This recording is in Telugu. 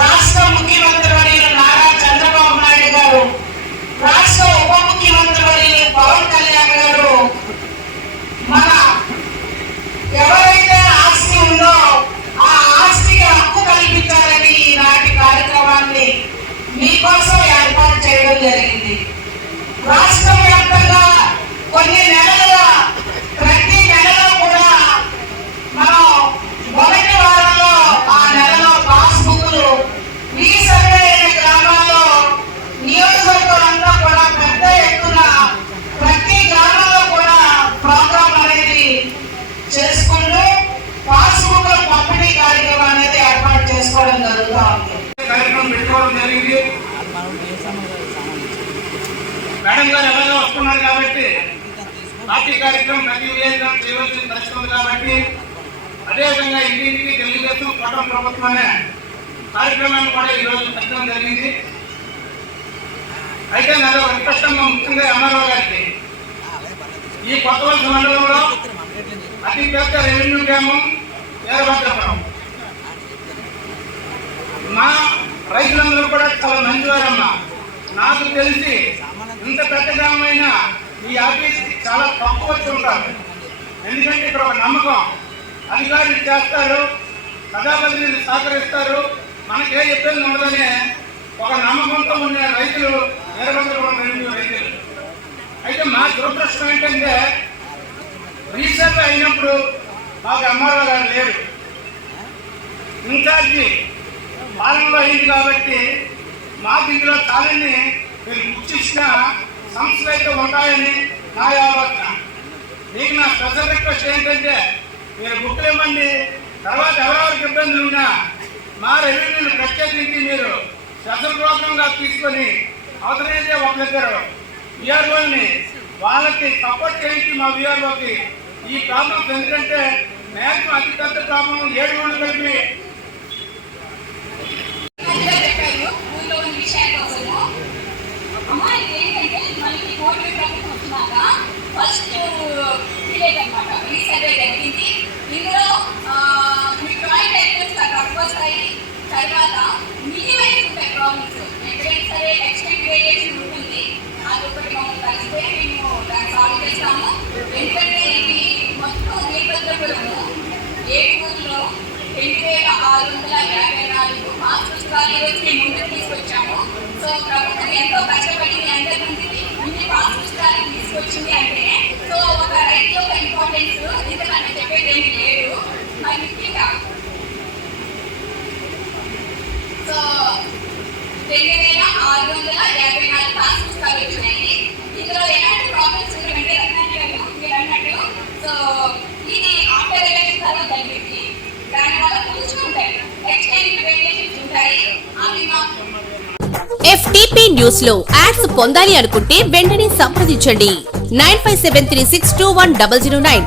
రాష్ట్ర ముఖ్యమంత్రి వర్యులు నారా చంద్రబాబు నాయుడు గారు, రాష్ట్ర ఉప ముఖ్యమంత్రి వర్యులు పవన్ కళ్యాణ్ గారు మన ఎవరైతే ఆస్తి ఉందో ఆ ఆస్తికి హక్కు కల్పించాలని ఈనాటి కార్యక్రమాన్ని మీకోసం ఏర్పాటు చేయడం జరిగింది. రాష్ట్ర వ్యాప్తంగా కొన్ని నెలలుగా ప్రతి నెలలో కూడా మనం మొదటి వారంలో ఆ నెలలో పాస్బుక్లు రీసర్వే అయిన గ్రామాల్లో నియోజకవర్గం అంతా కూడా పెద్ద ఎత్తున ప్రతి గ్రామంలో కూడా ప్రోగ్రాం అనేది చేసుకుంటూ పాస్బుక్ల పంపిణీ కార్యక్రమం అనేది ఏర్పాటు చేసుకోవడం జరుగుతూ ఉంది. కార్యక్రమం పెట్టుకోవడం జరిగింది. మేడం గారు ఎవరైనా వస్తున్నారు కాబట్టి పార్టీ కార్యక్రమం ప్రతి విలేజ్లో చేయవలసిన పరిస్థితి ఉంది కాబట్టి అదేవిధంగా ఇంటింటికి తెలుగుదేశం పట్టణ ప్రభుత్వం అనే కార్యక్రమాన్ని కూడా ఈరోజు పెట్టడం జరిగింది. అయితే నాకు విపక్షంగా ముఖ్యంగా ఎంఆర్ఓ గారికి ఈ కొత్తవలస మండలంలో అతి పెద్ద రెవెన్యూ గ్రామం వీరభద్రపురం. మా రైతులందరూ కూడా చాలా మంచివారమ్మా. నాకు తెలిసి ఇంత పెద్ద గ్రామమైన ఈ ఆఫీస్ చాలా తక్కువ వచ్చి ఉంటారు. ఎందుకంటే ఇక్కడ ఒక నమ్మకం, అధికారులు చేస్తారు, ప్రజాప్రతినిధులు సహకరిస్తారు, మనకే ఇబ్బంది ఉండదనే ఒక నమ్మకంతో ఉండే రైతులు వీరభద్రపురం రెవెన్యూ రైతులు. అయితే మా దురదృష్టం ఏంటంటే రీసెంట్ అయినప్పుడు మాకు ఎంఆర్ఓ గారు లేరు. ఇన్ఛార్జి పాలనలో అయింది కాబట్టి మాకు ఇందులో కాలని మీరు గుర్తించిన సంస్థలు అయితే ఉంటాయని నా ఆలోచన. మీకు నా స్పెషల్ రిక్వెస్ట్ ఏంటంటే మీరు బుక్లు ఇవ్వండి. తర్వాత ఎవరెవరికి ఇబ్బందులు ఉన్నా మా రెవెన్యూని ప్రత్యేకించి మీరు స్పెషల్ ప్రోగ్రాంగా తీసుకొని అవసరమైతే ఒకరిద్దరు విఆర్ఓని వాళ్ళకి సపోర్ట్ చేయించి మా విఆర్ఓకి ఈ ప్రాబ్లమ్స్, ఎందుకంటే మ్యాక్సిమం అతి పెద్ద ప్రాబ్లం 7 రోజులు కలిపి ఫస్ట్ విలేజ్ అనమాట రీసర్వే జరిగింది. ఇందులో మీ జాయింట్ ఐటమ్స్ తక్కువ వస్తాయి. తర్వాత మినిమైజ్ ఉంటాయి ప్రాబ్లమ్స్. ఎక్కడైనా సరే ఎక్స్టెంట్ వేరియేషన్ ఉంటుంది. అది ఒకటి మమ్మల్ని కలిస్తే మేము దాన్ని సాల్వ్ చేస్తాము. ఎందుకంటే ఇది మొత్తం వీరభద్రపురము 7 ఊర్లో 2654 పాస్ పుస్తకాలు వచ్చి ముందుకు తీసుకొచ్చాము. సో ప్రభుత్వం ఎంతో కష్టపడి అందరి మందికి ఇన్ని పాస్ పుస్తకాలను తీసుకొచ్చింది అంటే సో ఒక రైతు యొక్క ఇంపార్టెన్స్ ఇంతకంటే చెప్పేది ఏమీ లేదు. మరి ముఖ్యంగా సో 2654 పాస్ పుస్తకాలు వచ్చినాయి. ఇందులో ఎలాంటి ప్రాబ్లమ్స్ ఉన్నాయంటే మీరు అన్నట్టు సో ఇది ఆఫ్టర్ ఎలక్షన్ తర్వాత జరిగింది. దానివల్ల కొంచెం ఉంటాయి, ఎక్స్టెండ్ వేరియేషన్స్ ఉంటాయి. అవి మాకు FTP న్యూస్ లో యాడ్స్ పొందాలి అనుకుంటే వెంటనే సంప్రదించండి 9573621009.